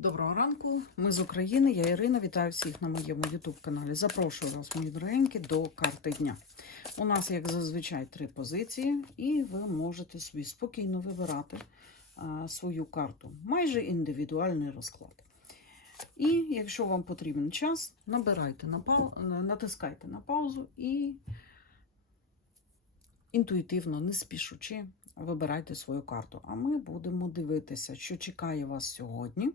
Доброго ранку, ми з України. Я Ірина. Вітаю всіх на моєму YouTube каналі. Запрошую вас, мої дорогенькі, до карти дня. У нас, як зазвичай, три позиції, і ви можете собі спокійно вибирати а, свою карту. Майже індивідуальний розклад. І якщо вам потрібен час, набирайте на пау... натискайте на паузу і інтуїтивно, не спішучи, вибирайте свою карту. А ми будемо дивитися, що чекає вас сьогодні.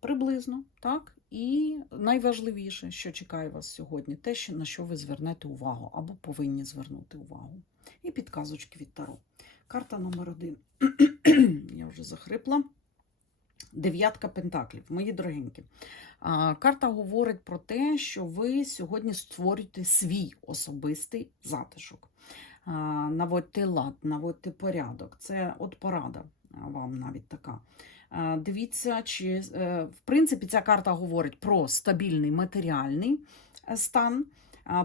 Приблизно, так? І найважливіше, що чекає вас сьогодні, те, на що ви звернете увагу або повинні звернути увагу. І підказочки від Таро. Карта номер один. Я вже захрипла. Дев'ятка пентаклів, мої дорогенькі. Карта говорить про те, що ви сьогодні створюєте свій особистий затишок. Наводьте лад, наводьте порядок. Це от порада вам навіть така. Е, Дивіться, чи е, в принципі ця карта говорить про стабільний матеріальний е, стан,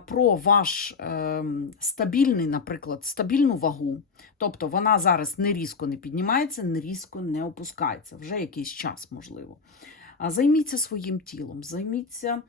про ваш е, стабільний, наприклад, стабільну вагу. Тобто вона зараз не різко не піднімається, не різко не опускається, вже якийсь час, можливо. Займіться своїм тілом, займіться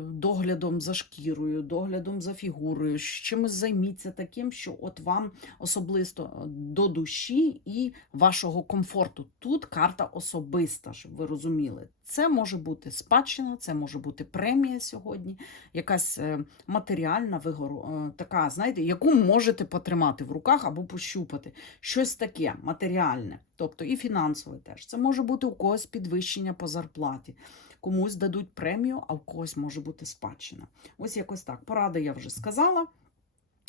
доглядом за шкірою, доглядом за фігурою, чимось займіться таким, що от вам особисто до душі і вашого комфорту. Тут карта особиста, щоб ви розуміли. Це може бути спадщина, це може бути премія сьогодні, якась е, матеріальна вигору, е, така, знаєте, яку можете потримати в руках або пощупати. Щось таке матеріальне, тобто і фінансове теж. Це може бути у когось підвищення по зарплаті. Комусь дадуть премію, а у когось може бути спадщина. Ось якось так. Порада я вже сказала.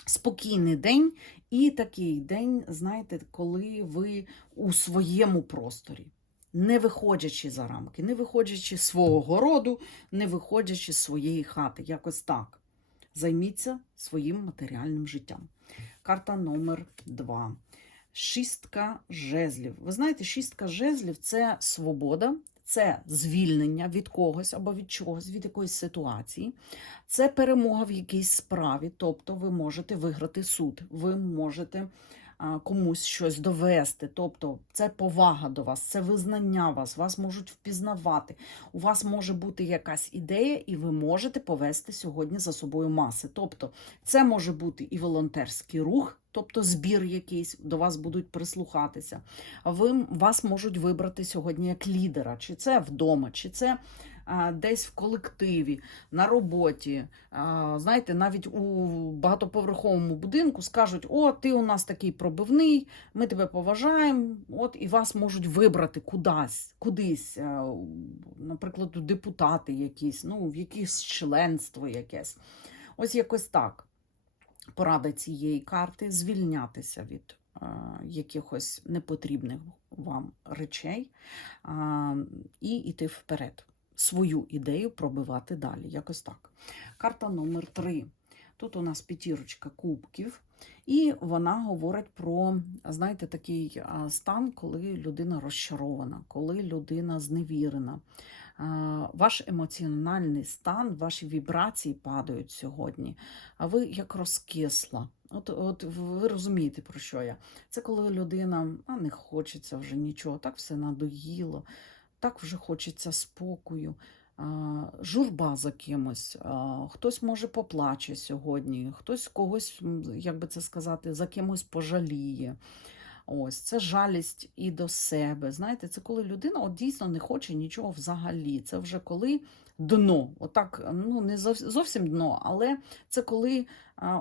Спокійний день і такий день, знаєте, коли ви у своєму просторі, не виходячи за рамки, не виходячи з свого городу, не виходячи з своєї хати. Якось так. Займіться своїм матеріальним життям. Карта номер два. Шістка жезлів. Ви знаєте, шістка жезлів це свобода, це звільнення від когось або від чогось, від якоїсь ситуації. Це перемога в якійсь справі, тобто ви можете виграти суд, ви можете комусь щось довести. Тобто це повага до вас, це визнання вас, вас можуть впізнавати. У вас може бути якась ідея, і ви можете повести сьогодні за собою маси. Тобто, це може бути і волонтерський рух. Тобто збір якийсь до вас будуть прислухатися. А Ви вас можуть вибрати сьогодні як лідера, чи це вдома, чи це а, десь в колективі, на роботі. А, знаєте, навіть у багатоповерховому будинку скажуть: О, ти у нас такий пробивний, ми тебе поважаємо. От і вас можуть вибрати кудись, кудись, е, наприклад, депутати якісь, ну, в якесь членство якесь. Ось якось так. Порада цієї карти звільнятися від е, якихось непотрібних вам речей і йти вперед. Свою ідею пробивати далі. Якось так. Карта номер три. Тут у нас п'ятірочка кубків, і вона говорить про, знаєте, такий стан, коли людина розчарована, коли людина зневірена. А, Ваш емоціональний стан, ваші вібрації падають сьогодні, а ви як розкисла. От, от ви розумієте, про що я? Це коли людина а не хочеться вже нічого, так все надоїло, так вже хочеться спокою, а, журба за кимось. А, хтось може поплаче сьогодні, хтось когось, як би це сказати, за кимось пожаліє. Ось це жалість і до себе. Знаєте, це коли людина от дійсно не хоче нічого взагалі. Це вже коли дно. Отак, ну не зовсім дно, але це коли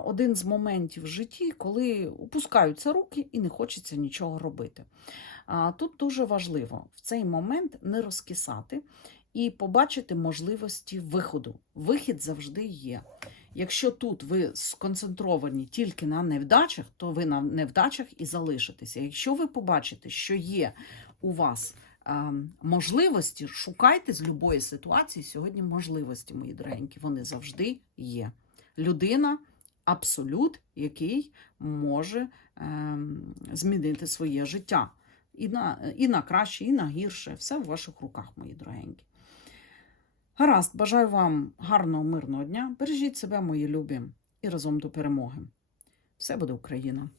один з моментів в житті, коли опускаються руки і не хочеться нічого робити. А, тут дуже важливо в цей момент не розкисати і побачити можливості виходу. Вихід завжди є. Якщо тут ви сконцентровані тільки на невдачах, то ви на невдачах і залишитеся. Якщо ви побачите, що є у вас е, можливості, шукайте з будь-якої ситуації сьогодні можливості, мої дорогенькі. Вони завжди є. Людина абсолют, який може е, змінити своє життя. І на, і на краще, і на гірше. Все в ваших руках, мої дорогенькі. Гаразд, бажаю вам гарного, мирного дня. Бережіть себе, мої любі, і разом до перемоги. Все буде Україна!